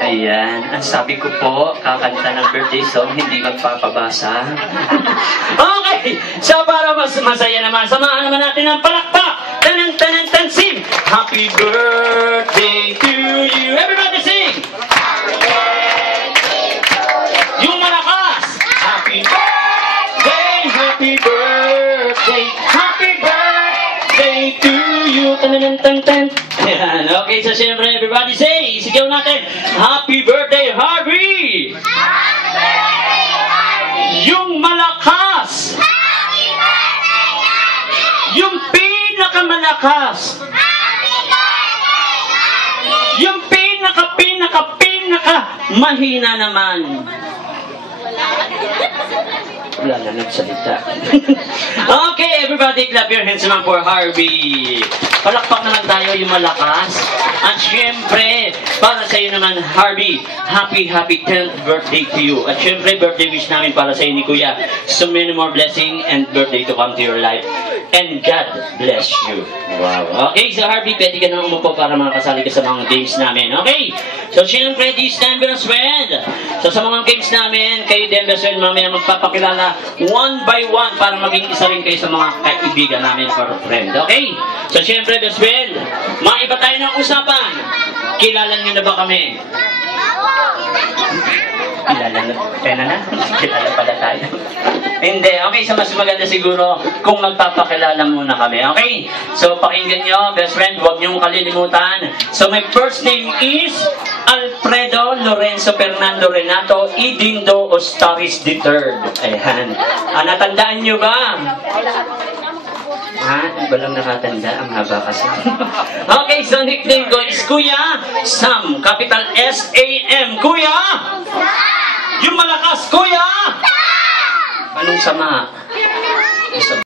Ayan, ang sabi ko po, kakanta ng birthday song, hindi magpapabasa. Okay, so para mas masaya naman, samahan naman natin ang palakpak. Tanan, tanan, tansim. Happy birthday to you. Everybody sing. Happy birthday to you. Yung malakas. Happy birthday, happy birthday, happy birthday to you. Tanan, tan, tan. Ayan, okay, so siyempre, everybody say, sigaw natin, happy birthday, Harvey! Happy birthday, Harvey! Yung malakas! Happy birthday, Harvey! Yung pinakamalakas! Happy birthday, Harvey! Yung pinaka mahina naman. Wala na nagsalita. Okay, everybody clap your hands naman for Harvey. Palakpak naman tayo yung malakas. At syempre, para sa iyo naman, Harvey, happy 10th birthday to you. At syempre, birthday wish namin para sa iyo ni Kuya. So many more blessing and birthday to come to your life. And God bless you. Wow. Okay, so Harvey, pwede ka na umupo para makasali ka sa mga games namin. Okay? So syempre, this time, best friend. So sa mga games namin, kayo din, best friend, mamaya magpapakilala one by one para maging isa rin kayo sa mga kaibigan namin or friend. Okay? So syempre, best friend, maiba tayo ng usapan. Kilala niyo na ba kami? Kilala na? Kilala pala tayo. Hindi. Okay, so mas maganda siguro kung magpapakilala muna kami. Okay? So, pakinggan nyo, best friend, huwag niyong kalilimutan. So, my first name is Alfredo Lorenzo Fernando Renato Idindo Ostaris III. Ayan. Natandaan nyo ba? Ha? Walang nakatanda. Ang haba kasi. Okay, so nickname ko is Kuya Sam. Capital S-A-M. Kuya! Yung malakas, Kuya! Anong sama?